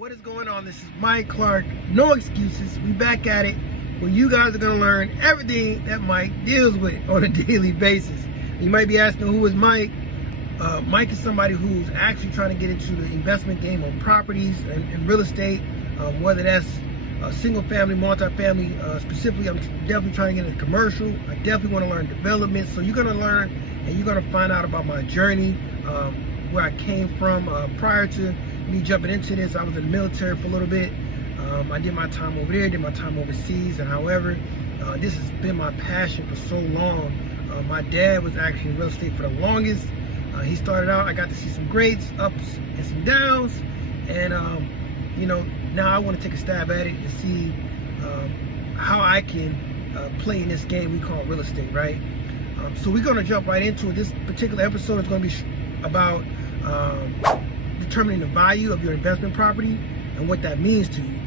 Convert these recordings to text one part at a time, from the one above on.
What is going on? This is Mike Clark. No excuses. We back at it where you guys are going to learn everything that Mike deals with on a daily basis. You might be asking, who is Mike? Mike is somebody who's actually trying to get into the investment game on properties and real estate, whether that's single family, multifamily. Specifically, I'm definitely trying to get into commercial. I definitely want to learn development. So you're going to learn and you're going to find out about my journey, where I came from. Prior to me jumping into this, I was in the military for a little bit. I did my time over there, did my time overseas, and however, this has been my passion for so long. My dad was actually in real estate for the longest. He started out, I got to see some greats, ups and some downs, and you know, now I want to take a stab at it and see how I can play in this game we call real estate, right? So we're going to jump right into it. This particular episode is going to be about determining the value of your investment property and what that means to you.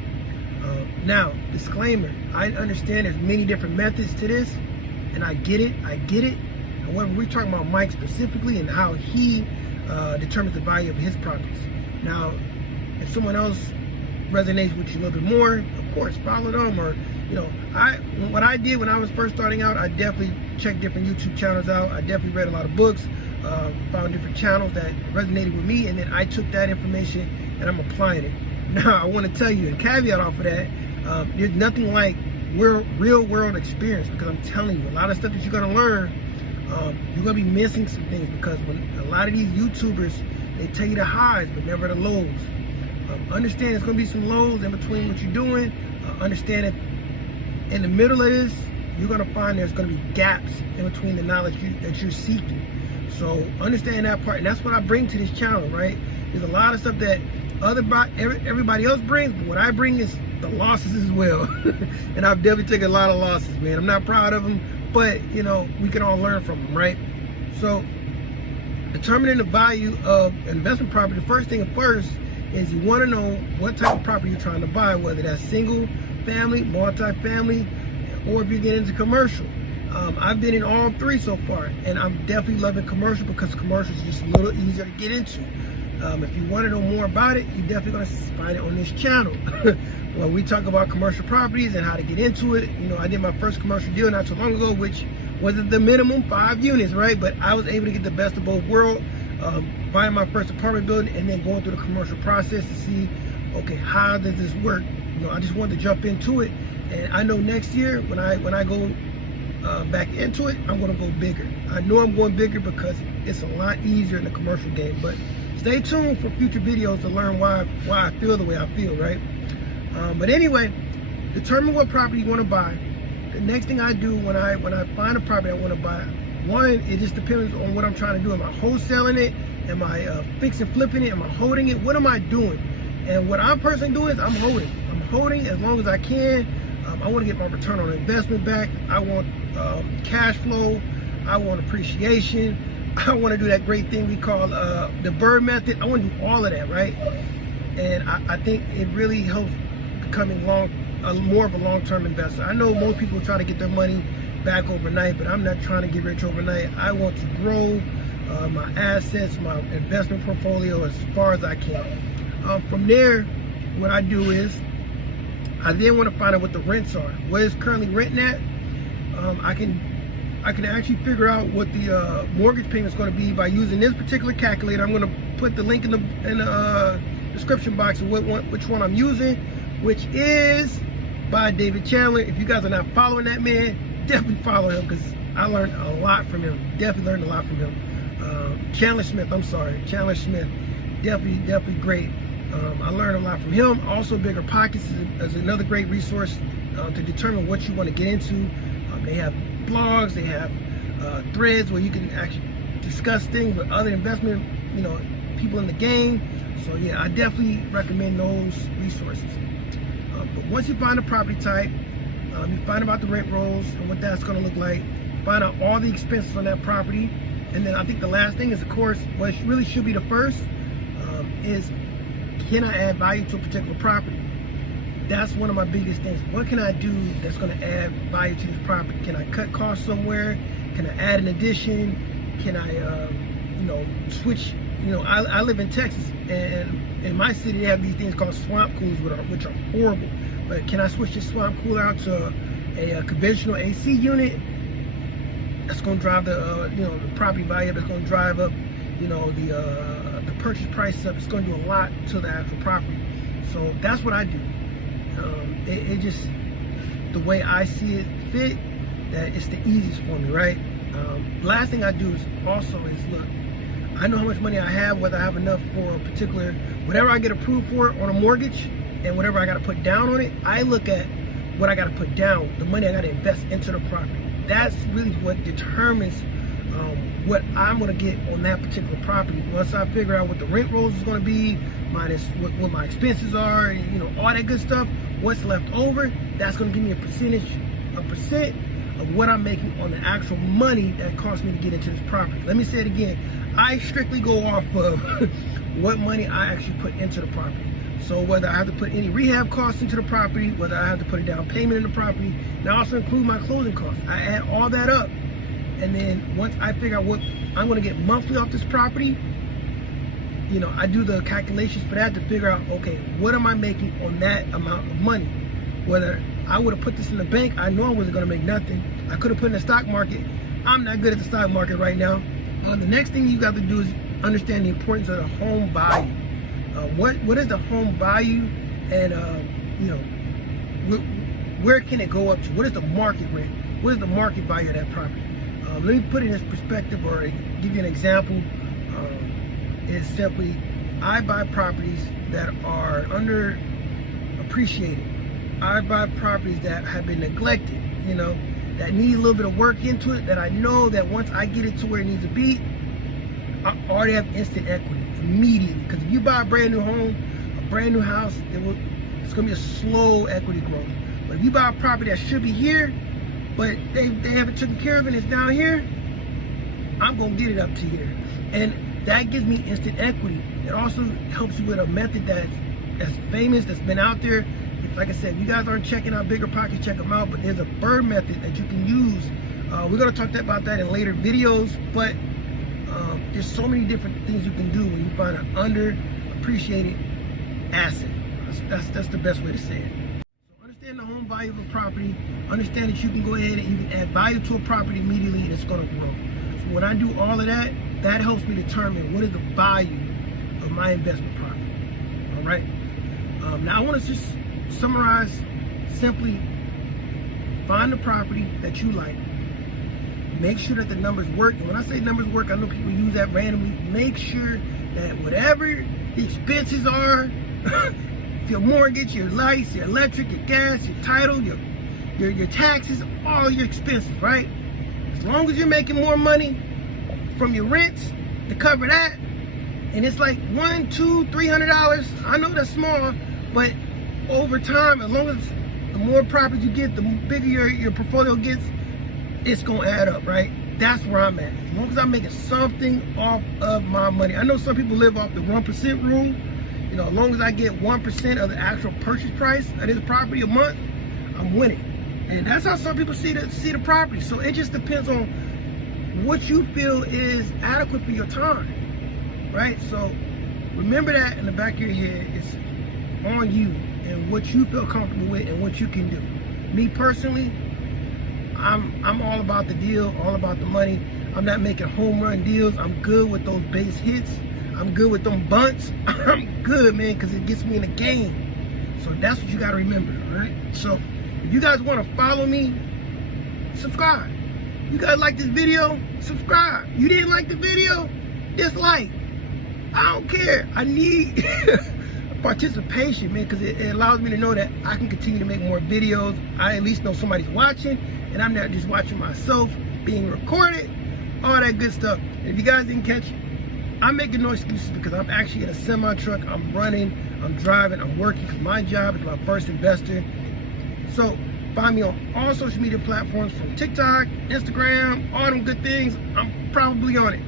Now, disclaimer, I understand there's many different methods to this, and I get it. However, we're talking about Mike specifically and how he determines the value of his properties. Now, if someone else resonates with you a little bit more, of course, follow them. Or, you know, what I did when I was first starting out, I definitely checked different YouTube channels out. I definitely read a lot of books, found different channels that resonated with me, and then I took that information and I'm applying it. Now, I want to tell you, and caveat off of that, there's nothing like real world experience, because I'm telling you, a lot of stuff that you're going to learn, you're going to be missing some things, because when a lot of these YouTubers, they tell you the highs but never the lows. Understand there's going to be some lows in between what you're doing. Understand that in the middle of this, you're going to find there's going to be gaps in between the knowledge that you're seeking. So understand that part, and that's what I bring to this channel, right? There's a lot of stuff that everybody else brings, but what I bring is the losses as well. And I've definitely taken a lot of losses, man. I'm not proud of them, but you know, we can all learn from them, right? So determining the value of investment property, the first thing first is you want to know what type of property you're trying to buy, whether that's single family, multifamily, or if you get into commercial. I've been in all three so far, and I'm definitely loving commercial because commercial is just a little easier to get into. If you want to know more about it, you're definitely going to find it on this channel. When we talk about commercial properties and how to get into it, you know, I did my first commercial deal not so long ago, which was the minimum 5 units, right? But I was able to get the best of both worlds, buying my first apartment building and then going through the commercial process to see, okay, how does this work? You know, I just wanted to jump into it, and I know next year when I go back into it, I'm going to go bigger. I know I'm going bigger because it's a lot easier in the commercial game. But stay tuned for future videos to learn why I feel the way I feel, right? But anyway, determine what property you want to buy. The next thing I do when I find a property I want to buy, one, it just depends on what I'm trying to do. Am I wholesaling it? Am I fix and flipping it? Am I holding it? What am I doing? And what I'm personally doing is I'm holding. I'm holding as long as I can. I want to get my return on investment back. I want cash flow. I want appreciation. I want to do that great thing we call the bird method. I want to do all of that, right? And I think it really helps becoming more of a long-term investor. I know most people try to get their money back overnight, but I'm not trying to get rich overnight. I want to grow my assets, my investment portfolio as far as I can. From there, what I do is I then want to find out what the rents are. What is currently renting at? I can actually figure out what the mortgage payment is going to be by using this particular calculator. I'm going to put the link in the description box of which one I'm using, which is by David Chandler. If you guys are not following that man, definitely follow him, because I learned a lot from him. Definitely learned a lot from him. Chandler Smith, definitely great. I learned a lot from him. Also, Bigger Pockets is another great resource to determine what you want to get into. They have blogs, they have threads where you can actually discuss things with other investment, people in the game. So yeah, I definitely recommend those resources. But once you find a property type, you find about the rent rolls and what that's going to look like, find out all the expenses on that property, and then I think the last thing is, of course, what really should be the first, is, can I add value to a particular property? That's one of my biggest things. What can I do that's going to add value to this property? Can I cut costs somewhere? Can I add an addition? Can I, switch? I live in Texas, and in my city, they have these things called swamp coolers, which are horrible. But can I switch this swamp cooler out to a conventional AC unit? That's going to drive the the property value up. It's going to drive up the purchase price up. It's going to do a lot to the actual property. So that's what I do. It just, the way I see it fit, that it's the easiest for me, right? Last thing I do is look, I know how much money I have, whether I have enough for a particular, whatever I get approved for on a mortgage and whatever I got to put down on it. I look at what I got to put down, the money I got to invest into the property. That's really what determines what I'm going to get on that particular property. Once I figure out what the rent rolls is going to be, minus what my expenses are, and all that good stuff, what's left over, that's going to give me a percent of what I'm making on the actual money that cost me to get into this property. Let me say it again. I strictly go off of what money I actually put into the property. So whether I have to put any rehab costs into the property, whether I have to put a down payment in the property, and I also include my closing costs. I add all that up. And then once I figure out what I'm going to get monthly off this property, I do the calculations for that to figure out, okay, what am I making on that amount of money? Whether I would have put this in the bank, I know I wasn't going to make nothing. I could have put in the stock market. I'm not good at the stock market right now. The next thing you got to do is understand the importance of the home value. What is the home value, and where can it go up to? What is the market rent? What is the market value of that property? Let me put it in this perspective, or give you an example. It's simply, I buy properties that are underappreciated. I buy properties that have been neglected, that need a little bit of work into it, that I know that once I get it to where it needs to be, I already have instant equity immediately. Because if you buy a brand new home, a brand new house, it's going to be a slow equity growth. But if you buy a property that should be here, but they haven't taken care of it, and it's down here, I'm going to get it up to here. And that gives me instant equity. It also helps you with a method that's famous, that's been out there. Like I said, if you guys aren't checking out Bigger Pockets, check them out. But there's a BRRRR method that you can use. We're going to talk about that in later videos. But there's so many different things you can do when you find an underappreciated asset. That's the best way to say it. So understand the home value of a property. Understand that you can go ahead and you can add value to a property immediately, and it's going to grow. So when I do all of that, that helps me determine what is the value of my investment property. All right. Now I want to just summarize simply: find the property that you like. Make sure that the numbers work. And when I say numbers work, I know people use that randomly. Make sure that whatever the expenses are, your mortgage, your lights, your electric, your gas, your title, your taxes, all your expenses, right? As long as you're making more money from your rents to cover that, and it's like $100, $200, $300. I know that's small, but over time, as long as the more properties you get, the bigger your portfolio gets, it's gonna add up, right? That's where I'm at. As long as I'm making something off of my money. I know some people live off the 1% rule. As long as I get 1% of the actual purchase price of this property a month, I'm winning. And that's how some people see the property. So it just depends on what you feel is adequate for your time, right? So remember that in the back of your head. It's on you and what you feel comfortable with and what you can do. Me personally, I'm all about the deal, all about the money. I'm not making home run deals. I'm good with those base hits. I'm good with them bunts. I'm good, man, because it gets me in the game. So that's what you got to remember, all right? So if you guys want to follow me, subscribe. You guys like this video? Subscribe. You didn't like the video? Dislike. I don't care. I need participation, man, because it allows me to know that I can continue to make more videos. I at least know somebody's watching, and I'm not just watching myself being recorded, all that good stuff. If you guys didn't catch it, I'm making no excuses because I'm actually in a semi-truck. I'm running, I'm driving, I'm working, because my job is my first investor. So find me on all social media platforms, from TikTok, Instagram, all them good things. I'm probably on it.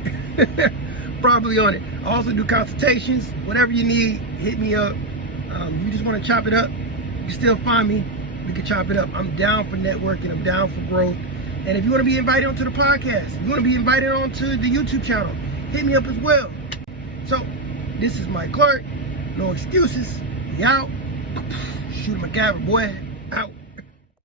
Probably on it. I also do consultations. Whatever you need, hit me up. You just want to chop it up, you can still find me. We can chop it up. I'm down for networking. I'm down for growth. And if you want to be invited onto the podcast, if you want to be invited onto the YouTube channel, hit me up as well. So this is Mike Clark. No excuses. We out. Shoot my cabin, boy. Out.